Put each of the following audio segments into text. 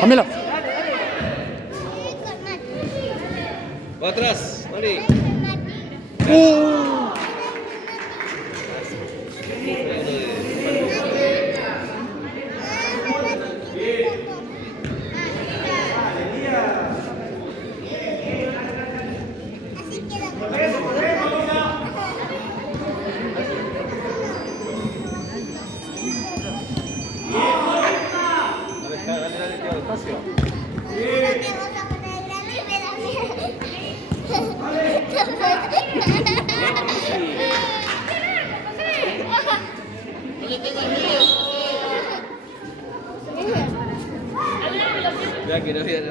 Pamela. Va atrás, Mari. Dale, tío, despacio. Ya que no viene.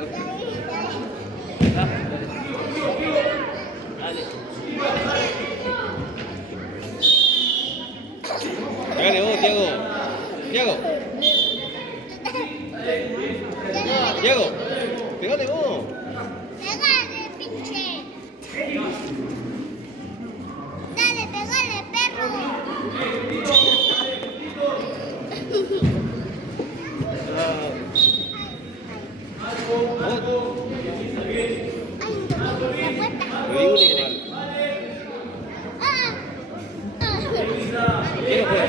Dale vos, Tiago. Tiago. Tiago. Pegale vos. Pegale, pinche. Dale, pegale, perro.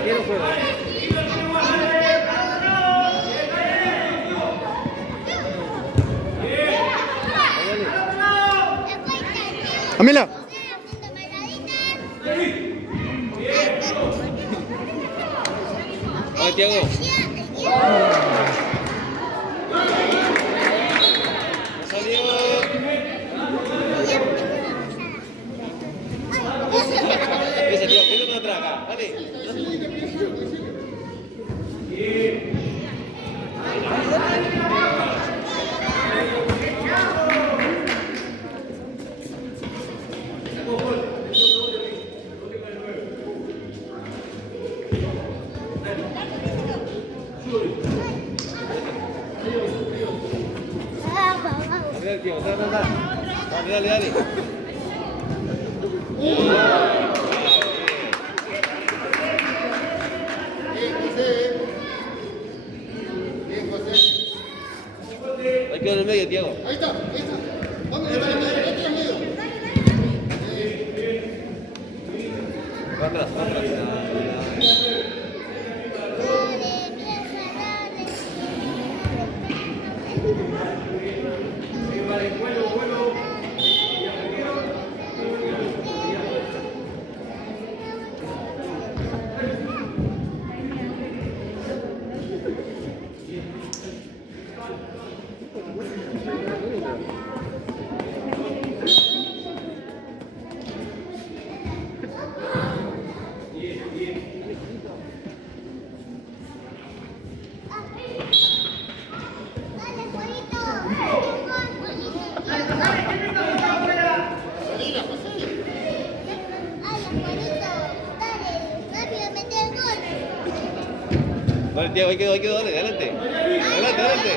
¿Quién no juega? Pamela. Vale, Tiago. Salió. Ese tío, ¿qué no traga? Vale. Dale, tío, dale, dale, dale. Hay que ir en el medio, Tiago. Ahí está. Vamos, ahí está en el medio. Va atrás, va atrás. Vale, Tiago, ahí quedó, dale, adelante. Adelante, adelante.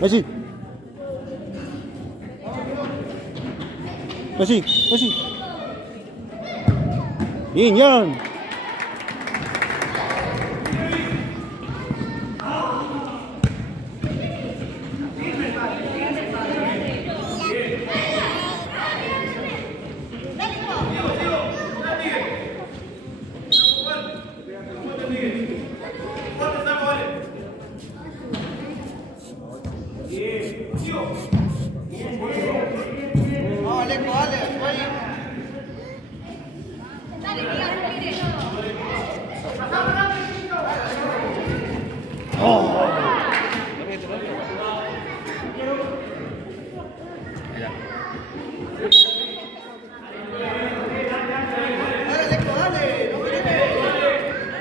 Messi. Messi, Messi. Bien, Jan.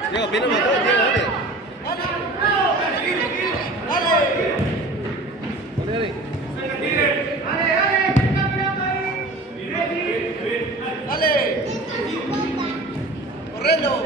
Diego, viene más atrás, Diego, dale. Correndo.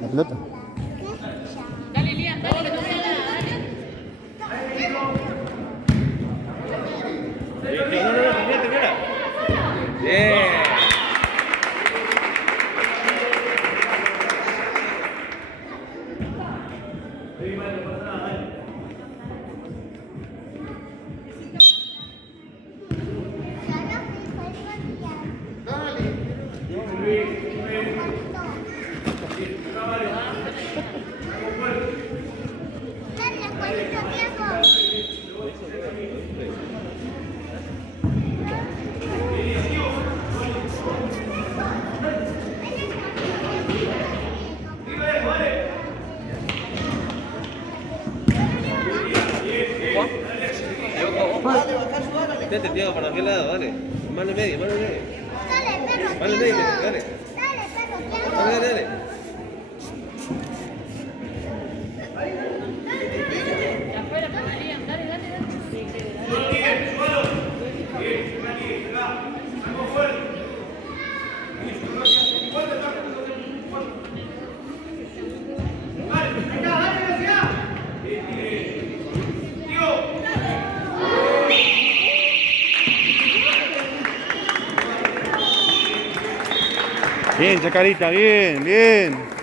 La pelota. Dale, Liam, dale, que no sea nada, dale. No, termina. Bien. Intente, Diego, para aquel lado, dale. Mano y medio, mano y medio. Dale, perro, Mano y medio, dale. dale, perro, Dale, dale. De afuera, pues, Liam, dale, dale, dale. Bien, Chacarita, bien, bien.